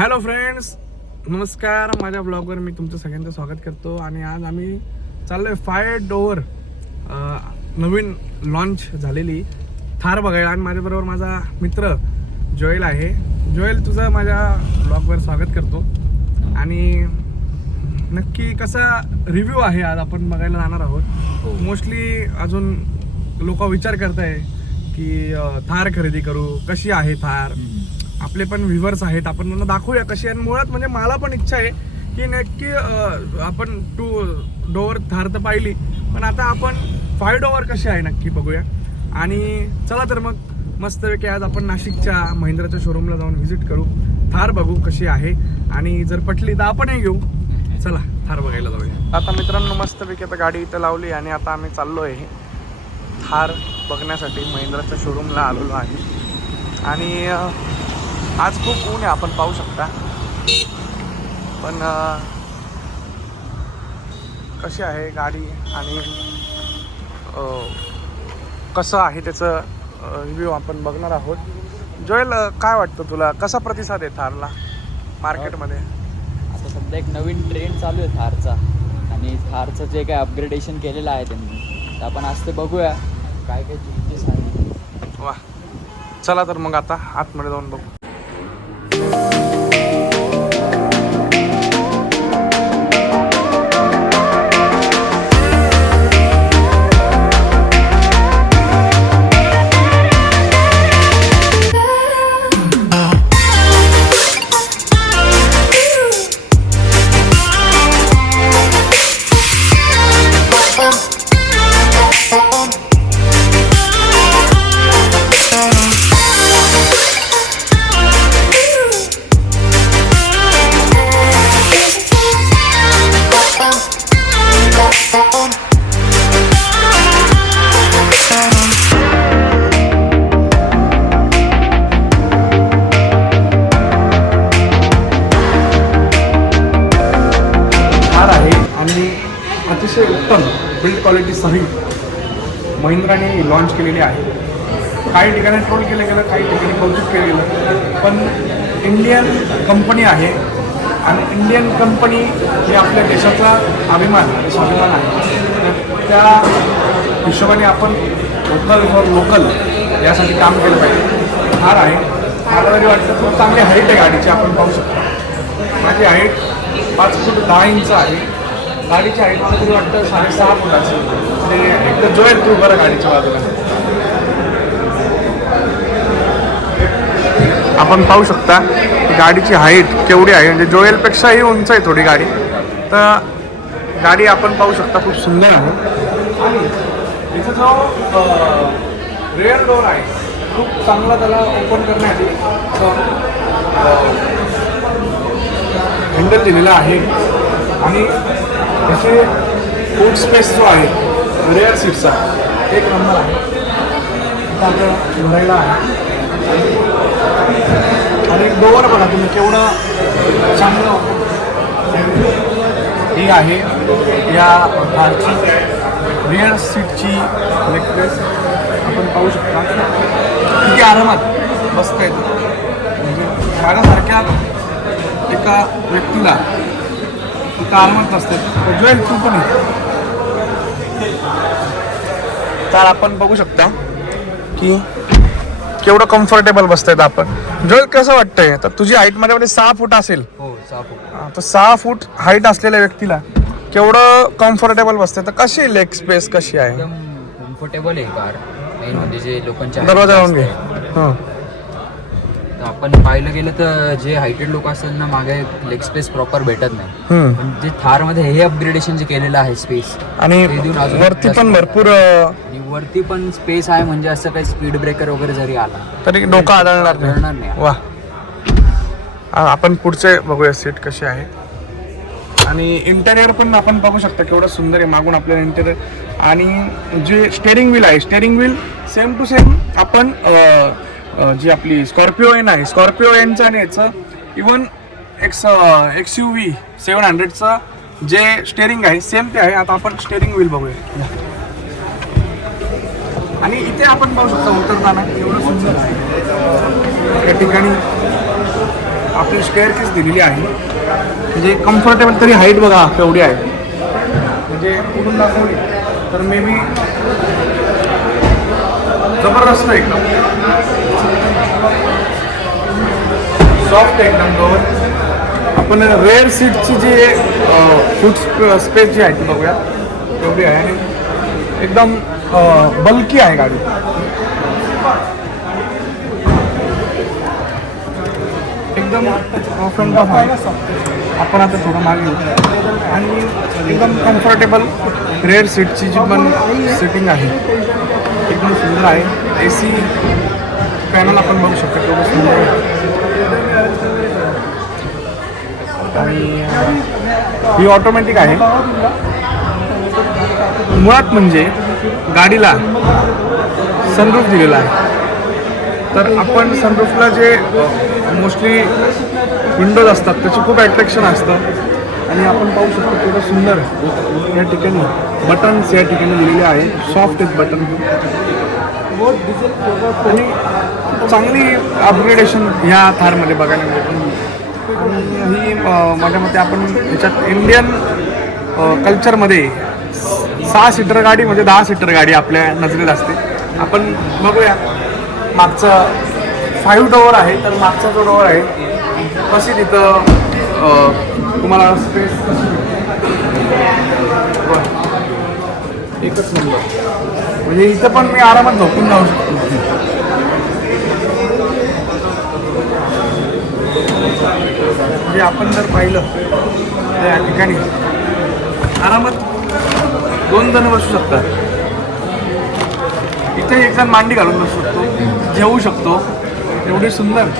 Hello friends नमस्कार. माझ्या ब्लॉगवर मी तुमचं सगळ्यांचं स्वागत करतो आणि आज आम्ही चाललोय फायर डोअर नवीन लॉन्च झालेली थार बघायला. आणि माझ्याबरोबर माझा मित्र जोएल आहे. जोएल तुझं माझ्या ब्लॉगवर स्वागत करतो. आणि नक्की कसा रिव्ह्यू आहे आज आपण बघायला जाणार हो. आहोत मोस्टली अजून लोक विचार करताय की अं, थार खरेदी करू कशी आहे थार? आपले पण व्ह्युअर्स आहेत. आपण त्यांना दाखवूया कशी आणि मुळात म्हणजे मला पण इच्छा आहे की नक्की आपण टू डोअर थार तर पाहिली. पण आता आपण फाय डोअर कशी आहे नक्की बघूया. आणि चला तर मग मस्तपैकी आज आपण नाशिकच्या महिंद्राच्या शोरूमला जाऊन व्हिजिट करू. थार बघू कशी आहे. आणि जर पटली तर आपणही घेऊ. चला थार बघायला जाऊया. आता मित्रांनो मस्तपैकी आता गाडी इथं लावली आणि आता आम्ही चाललो आहे थार बघण्यासाठी महिंद्राच्या शोरूमला आलेलो आहे. आणि आज खूप ऊन आहे आपण पाहू शकता. पण कशी आहे गाडी आणि कसं आहे त्याचं रिव्ह्यू आपण बघणार आहोत. जोएल अं, काय वाटतं तुला? कसा प्रतिसाद आहे थारला मार्केटमध्ये? आता सध्या एक नवीन ट्रेंड चालू आहे थारचा. आणि थारचं जे काय अपग्रेडेशन केलेलं आहे त्यांनी तर आपण आज ते बघूया. काय काय चेंजेस आहेत. वा चला तर मग आता आतमध्ये जाऊन बघू. अतिशय उत्तम बिल्ड क्वालिटी सहित महिंद्राने लॉन्च केलेली आहे. काही ठिकाणी ट्रोल केलं गेलं काही ठिकाणी कौतुक केलं गेलं. पण इंडियन कंपनी आहे आणि इंडियन कंपनी हे आपल्या देशाचा अभिमान स्वाभिमान आहे. तर त्या हिशोबाने आपण लोकल फॉर लोकल यासाठी काम केलं पाहिजे. फार आहे. मला तरी वाटतं खूप चांगली हाईट आहे गाडीची आपण पाहू शकतो. माझी हाईट पाच फूट दहा इंच आहे. गाडीची हाईट मला तरी वाटतं साडेसहा फूट असेल म्हणजे एकदा जोएल तू बरं गाडीच्या बाजूला. आपण पाहू शकता की गाडीची हाईट केवढी आहे. म्हणजे जोएलपेक्षाही उंच आहे थोडी गाडी. तर गाडी आपण पाहू शकता खूप सुंदर आहे. आणि इथं जो रेअर डोर आहे खूप चांगला त्याला ओपन करण्यासाठी हँडल दिलेला आहे. आणि त्याचे फूड स्पेस जो आहे रेअर सीटचा एक नंबर आहे. आता आपल्याला भरायला आहे. आणि एक डोअर बघा तुम्ही केवढं चांगलं. ही आहे या कारची रिअर सीटची नेकलेस आपण पाहू शकता. किती आरामात बसता येतं. म्हणजे माझ्यासारख्या एका व्यक्तीला बसते जोएल तू पण. तर आपण बघू शकता की केवढं कम्फर्टेबल बसतायत आपण. जोएल कसं वाटतंय? तर तुझी हाईट माझ्यामध्ये सहा फूट असेल. हो सापू हा, तर सहा फूट हाईट असलेल्या व्यक्तीला केवढं कम्फर्टेबल बसते तर कशी लेग स्पेस कशी आहे? एकदम कम्फर्टेबल आहे कार मेन म्हणजे जे लोकांच्या दरवाजा लावून घे. हां. तर आपण पाहिलं गेलं तर जे हायटेड लोक असतात ना मागे लेग स्पेस प्रॉपर भेटत नाही. हम्म. पण जे थारमध्ये हे अपग्रेडेशन जे केलेलं आहे स्पेस आणि ते देऊन अजून वरती जास्त पण भरपूर अं, आणि वरती पण स्पेस आहे म्हणजे असं काही स्पीड ब्रेकर वगैरे जरी आला तरी डोकं आदळणार आदळणार नाही. नाही. वा. आपण पुढचे बघूया सीट कशी आहे. आणि इंटेरियर पण आपण बघू शकता केवढं सुंदर आहे. मागून आपल्याला इंटेरियर आणि जे स्टेअरिंग व्हील आहे steering wheel same to same आपण अं, जी आपली स्कॉर्पिओ एन आहे. स्कॉर्पिओ एनचं आणि याचं even X X U V seven हंड्रेडचं जे स्टेअरिंग आहे सेम ते आहे. आता आपण स्टेअरिंग व्हील बघूया. आणि इथे आपण पाहू शकता उतरताना एवढं सुंदर आहे. या ठिकाणी आपली स्टेअर केस दिलेली आहे. म्हणजे कम्फर्टेबल तरी हाईट बघा केवढी आहे. म्हणजे कुठून दाखवली. तर मे बी जबरदस्त एकदम. सॉफ्ट एकदम कवर आपण रेअर सीटची जी फूट स्पेस जी आहे ती बघूया. एवढी आहे आणि एकदम बल्की आहे गाडी. एकदम फ्रंट ऑफ आहे. आपण आता थोडं मागे येऊ. आणि एकदम कम्फर्टेबल रेअर सीटची जी पण सिटिंग आहे एकदम सुंदर आहे. ए सी पॅनल आपण बघू शकतो केवढं सुंदर आणि ही ऑटोमॅटिक आहे. मुळात म्हणजे गाडीला सनरूफ दिलेला आहे. तर आपण सनरूफला जे मोस्टली विंडोज असतात त्याचं खूप अट्रॅक्शन असतं. आणि आपण पाहू शकतो केवढं सुंदर या ठिकाणी बटन्स या ठिकाणी दिलेले आहे. सॉफ्ट आहेत बटन आणि चांगली अपग्रेडेशन ह्या थारमध्ये बघायला मिळते आणि ही माझ्या मते आपण ह्याच्यात इंडियन कल्चरमध्ये सहा सीटर गाडी म्हणजे दहा सीटर गाडी आपल्या नजरेत असते. आपण बघूया. मागचं फाईव्ह डोअर आहे तर मागचा जो डोअर आहे कशी तिथं तुम्हाला स्पेस एकच नंबर म्हणजे इथं पण मी आरामात झोपून जाऊ शकतो. म्हणजे आपण जर पाहिलं तर या ठिकाणी आरामात दोन जण बसू शकतात. इथे एक जण मांडी घालून बसू शकतो जेवू शकतो. एवढी सुंदर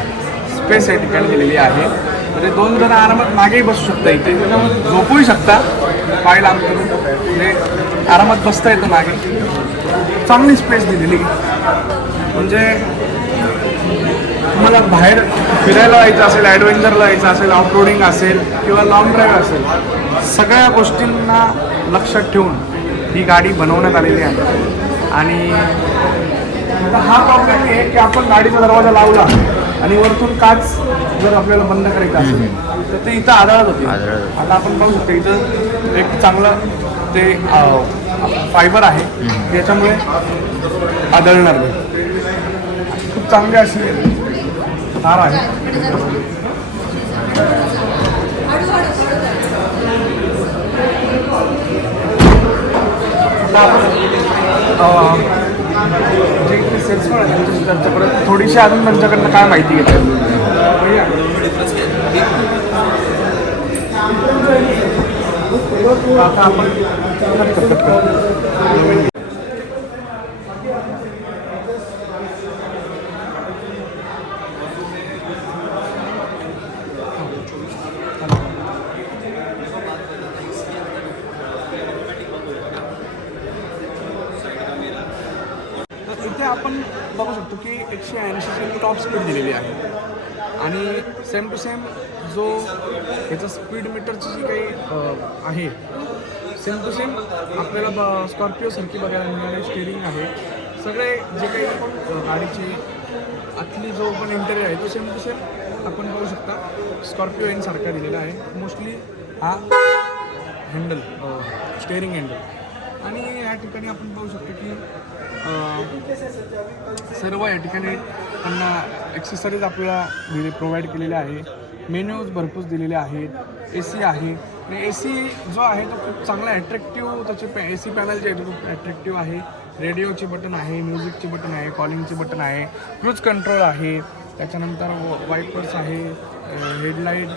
स्पेस या ठिकाणी दिलेली आहे. म्हणजे दोन जण आरामात मागेही बसू शकता इथे. झोपूही शकता. पाय लांब करून म्हणजे आरामात बसता येतं मागे. चांगली स्पेस दिलेली. म्हणजे तुम्हाला बाहेर फिरायला जायचं असेल ॲडव्हेंचरला जायचं असेल ऑफरोडिंग असेल किंवा लॉंग ड्राईव्ह असेल सगळ्या गोष्टींना लक्षात ठेवून ही गाडी बनवण्यात आलेली आहे. आणि आता हा प्रॉब्लेम आहे की आपण गाडीचा दरवाजा लावला आणि वरतून काच जर आपल्याला बंद करायचं असेल तर ते इथं आदळत होते. आता आपण पाहू शकतो इथं एक चांगलं ते फायबर आहे याच्यामुळे आदळणार नाही. खूप चांगली अशी तार आहे. जे इथे सेल्समन आहेत त्यांच्याकडे थोडीशी अजून त्यांच्याकडनं काय माहिती घेते आता आपण तर इथे आपण बघू शकतो की एकशे ऐंशीची टॉप स्पीड दिलेली आहे. आणि सेम टू सेम जो याचं स्पीड मीटरची जी काही आहे सेम टू सेम आपल्याला ब स्कॉर्पिओसारखी बघायला मिळणारे स्टेरिंग आहे. सगळे जे काही आपण गाडीची आतली जो पण इंटेरियर आहे तो सेम टू सेम आपण पाहू शकता. स्कॉर्पिओ एन सारखा दिलेला आहे. मोस्टली हा हँडल स्टेअरिंग हँडल आणि या ठिकाणी आपण पाहू शकतो की सर्व या ठिकाणी त्यांना ॲक्सेसरीज आपल्याला दिले प्रोव्हाइड केलेले आहे. मेन्यूज भरपूर दिलेले आहेत. ए सी आहे. आणि ए सी जो आहे तो खूप चांगला ॲट्रॅक्टिव्ह त्याचे पॅ ए सी पॅनल जे आहे ते खूप ॲट्रॅक्टिव्ह आहे. रेडिओची बटन आहे म्युझिकची बटन आहे कॉलिंगची बटन आहे. क्रूज कंट्रोल आहे. त्याच्यानंतर वायपर्स आहे हेडलाईट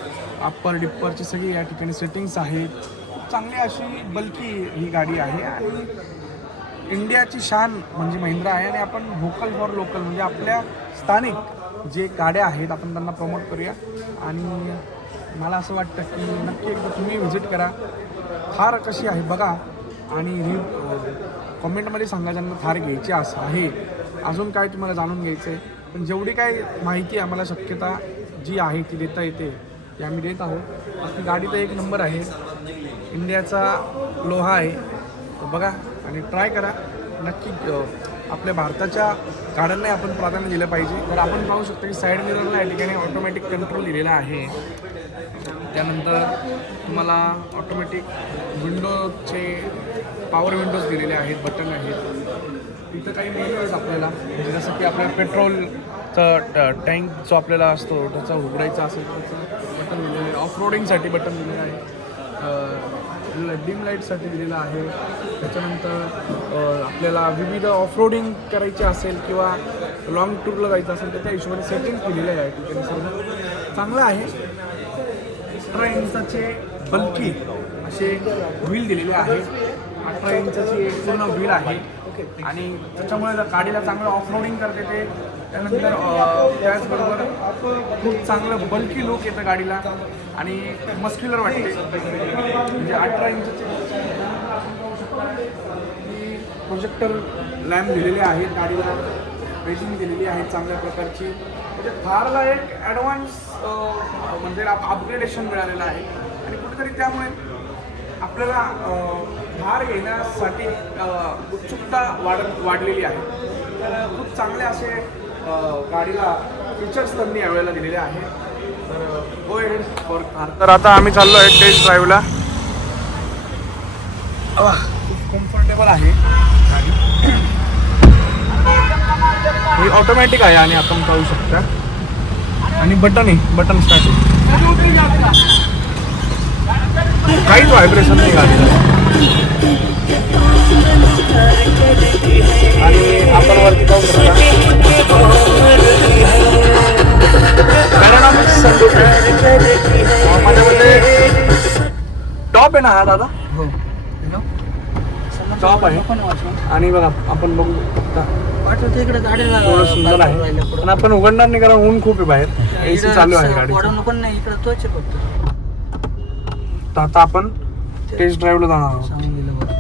अप्पर डिप्परची सगळी या ठिकाणी सेटिंग्स आहेत. चांगली अशी बल्की ही गाडी आहे आणि इंडियाची शान म्हणजे महिंद्रा आहे आणि आपण व्होकल फॉर लोकल म्हणजे आपल्या स्थानिक जे गाड्या आहेत आपण त्यांना प्रमोट करूया. आणि मला असं वाटतं की नक्की एकदा तुम्ही व्हिजिट करा. थार कशी आहे बघा. आणि रि कॉमेंटमध्ये सांगा ज्यांना थार घ्यायची असं आहे. अजून काय तुम्हाला जाणून घ्यायचं आहे पण जेवढी काय माहिती आम्हाला शक्यता जी आहे ती देता येते ती आम्ही देत आहोत. आपली गाडी तर एक नंबर आहे. इंडियाचा लोहा आहे. बघा आणि ट्राय करा. नक्की आपल्या भारताच्या गाड्यांनाही आपण प्राधान्य दिलं पाहिजे. तर आपण पाहू शकतो की साईड मिररला या ठिकाणी ऑटोमॅटिक कंट्रोल दिलेला आहे. त्यानंतर तुम्हाला ऑटोमॅटिक विंडोचे पॉवर विंडोज दिलेले आहेत बटन आहेत. इथं काही मेन्यू आहेत आपल्याला म्हणजे जसं की आपल्याला पेट्रोलचं टँक जो आपल्याला असतो त्याचा उघडायचा असेल त्याचं बटन दिलेलं आहे. ऑफ रोडिंगसाठी बटन दिलेलं आहे. डिम लाईटसाठी दिलेलं आहे. त्याच्यानंतर आपल्याला विविध ऑफ रोडिंग करायची असेल किंवा लॉंग टूरला जायचं असेल तर त्या हिशोबाने सेटिंग्स दिलेल्या आहे. ठिकाणी सर्व चांगलं आहे. अठरा इंचाचे बल्की असे व्हील दिलेले आहे. अठरा इंचाची एक पूर्ण व्हील आहे. आणि त्याच्यामुळे गाडीला चांगलं ऑफ रोडिंग करते ते त्यानंतर त्याचबरोबर खूप चांगलं बल्की लुक येतं गाडीला आणि मस्क्युलर वाटते. म्हणजे अठरा इंचाचे प्रोजेक्टर लॅम्प दिलेले आहेत गाडीला. रेजिंग दिलेली आहे चांगल्या प्रकारची. म्हणजे थारला एक ॲडव्हान्स म्हणजे अपग्रेडेशन मिळालेलं आहे. आणि कुठेतरी त्यामुळे आपल्याला थार घेण्यासाठी उत्सुकता वाढ वाढलेली आहे. तर खूप चांगले असे गाडीला फीचर्स त्यांनी यावेळेला दिलेले आहेत. तर गो फॉर तर आता आम्ही चाललो आहे टेस्ट ड्राईव्हला खूप कम्फर्टेबल आहे गाडी. ही ऑटोमॅटिक आहे आणि आपण पाहू शकता. आणि बटन आहे बटन स्टार्ट काहीच व्हायब्रेशन नाही गाडीला. आणि आपण वरती पाहू शकता. ना हा दादा? हो. टॉप आहे. आणि बघा आपण बघू इकडे गाडीला थोडं सुंदर आहे. पण आपण उघडणार नाही कारण ऊन खूप आहे बाहेर. ए सी चालू आहे गाडीचं. पण नाही इकडे तोच आहे फक्त तर आता आपण टेस्ट ड्राईव्हला जाणार आहोत सांगून दिलं बरं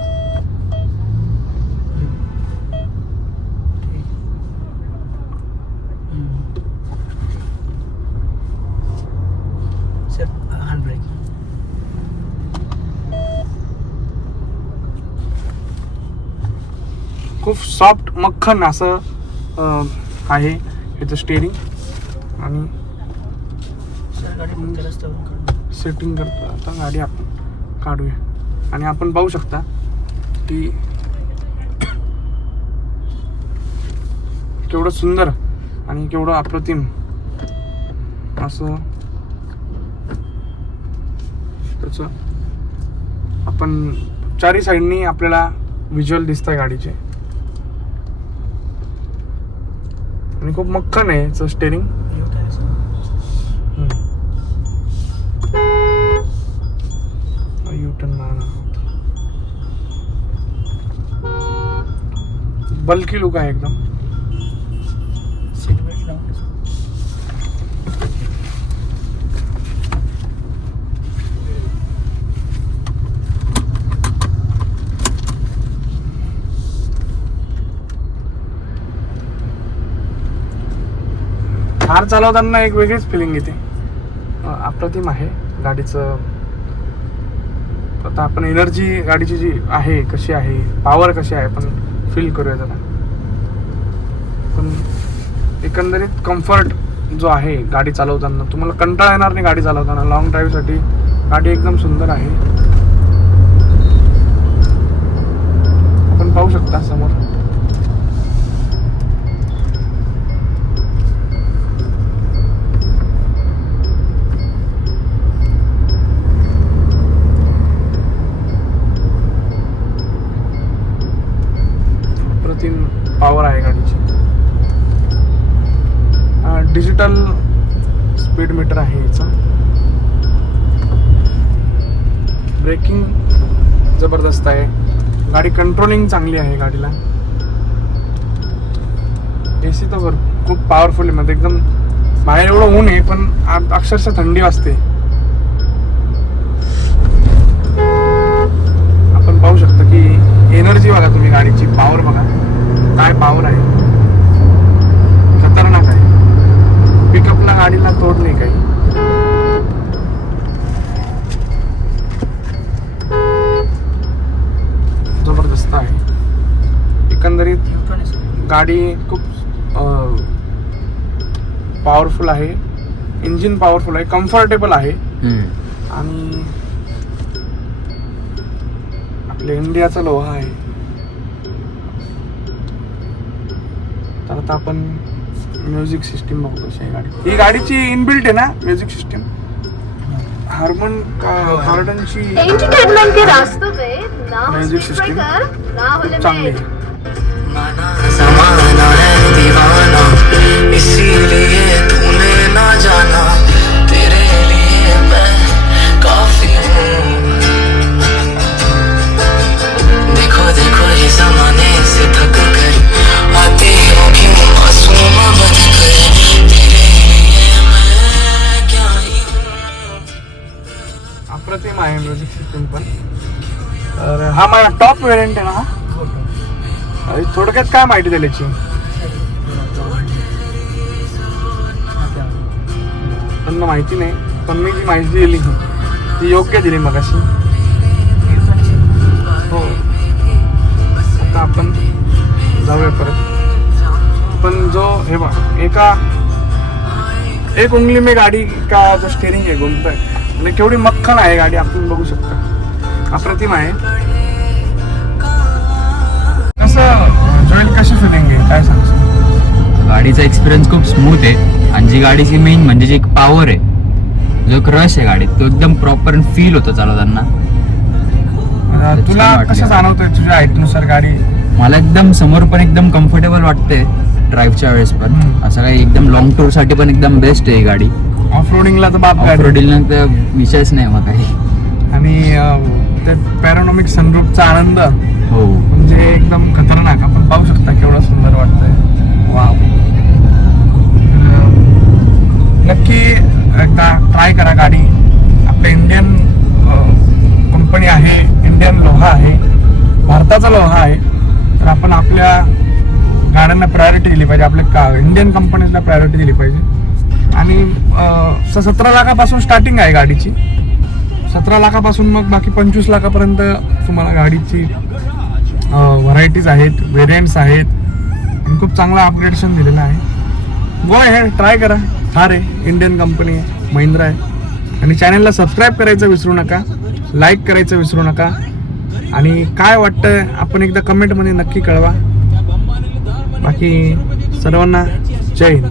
हँड ब्रेक खूप सॉफ्ट मक्खन असं आहे. याचं स्टेरिंग आणि सेटिंग करतो. आता गाडी आपण काढूया. आणि आपण पाहू शकता की केवढं सुंदर आणि केवढं अप्रतिम असं त्याचं आपण चारी साईडनी आपल्याला व्हिज्युअल दिसतं आहे गाडीचे. आणि खूप मक्खन आहे याचं मारणार आहोत बल्की लुक आहे एकदम सीट बेल्ट लावून कार चालवताना एक वेगळीच फिलिंग येते. अप्रतिम आहे. गाडीचं आता आपण एनर्जी गाडीची जी आहे कशी आहे पॉवर कशी आहे आपण फील करूया जरा. पण एकंदरीत कम्फर्ट जो आहे गाडी चालवताना तुम्हाला कंटाळा येणार नाही गाडी चालवताना. लॉंग ड्राईव्हसाठी गाडी एकदम सुंदर आहे. गाडी चांगली आहे गाडीला. ए सी तर भर खूप पॉवरफुल आहे. म्हणजे एकदम बाहेर एवढं ऊन आहे पण अक्षरशः थंडी वाजते. आपण पाहू शकता की एनर्जी बघा तुम्ही गाडीची पॉवर बघा. काय पॉवर आहे? खतरनाक आहे. पिकअपला गाडीला तोड नाही काही. आहे. एकंदरीत गाडी खूप पॉवरफुल आहे. इंजिन पॉवरफुल आहे कम्फर्टेबल आहे. आणि आपल्या इंडियाचा लोहा आहे. तर आता आपण म्युझिक सिस्टीम बघतो कशी गाडी. ही गाडीची इनबिल्ट आहे ना म्युझिक सिस्टीम हार्मन कार्डनची एंटरटेनमेंट के रास्तों पे ना हो Music स्पीड system. ब्रेकर ना हो चांगली। लिमिट आहे जमाना है दीवाना इसीलिए तूने ना जाना। थोडक्यात काय माहिती त्याची त्यांना माहिती नाही पण मी जी माहिती दिली ती योग्य दिली मग अशी हो. आता आपण जाऊया परत. पण जो हे बघ एका एक उंगली में गाडी का जो स्टेरिंग आहे घुमतोय म्हणजे केवढी मक्खन आहे गाडी आपण बघू शकतो. अप्रतिम आहे. कसं? कशी फिलिंग आहे? काय सांगशील? गाडीचा एक्सपिरियन्स खूप स्मूथ आहे. आणि जी गाडीची मेन म्हणजे जी एक पॉवर आहे जो एक रश आहे गाडीत तो एकदम प्रॉपर फील होतो चालवताना. तुला. कसं जाणवतंय तुझ्या हाईटनुसार गाडी? मला एकदम समोर पण एकदम कम्फर्टेबल वाटते ड्राईव्हच्या वेळेस पण. असं काही एकदम लॉंग टूरसाठी पण एकदम बेस्ट आहे ही गाडी. ऑफ रोडिंगला तर बाप ऑफ गाडी रोडिंग तर विषयच नाही मग काही. आणि ते पॅरोनॉमिक सनरूपचा आनंद. हो. म्हणजे एकदम खतरनाक. आपण पाहू शकता केवढं सुंदर वाटतंय. वा नक्की एकदा ट्राय करा गाडी. आपल्या इंडियन कंपनी आहे इंडियन लोहा आहे. भारताचा लोहा आहे. तर आपण आपल्या गाड्यांना प्रायोरिटी दिली पाहिजे. आपल्या का इंडियन कंपनीजला प्रायोरिटी दिली पाहिजे. आणि स- सतरा लाखापासून स्टार्टिंग आहे गाडीची. सतरा लाखापासून मग बाकी पंचवीस लाखापर्यंत तुम्हाला गाडीची व्हरायटीज आहेत व्हेरियंट्स आहेत. आणि खूप चांगलं अपग्रेडेशन दिलेलं आहे. गो आहे ट्राय करा. थार आहे इंडियन कंपनी आहे महिंद्रा आहे. आणि चॅनलला सबस्क्राईब करायचं विसरू नका. लाईक करायचं विसरू नका. आणि काय वाटतं आपण एकदा कमेंटमध्ये नक्की कळवा. बाकी सर्वांना जय हिंद.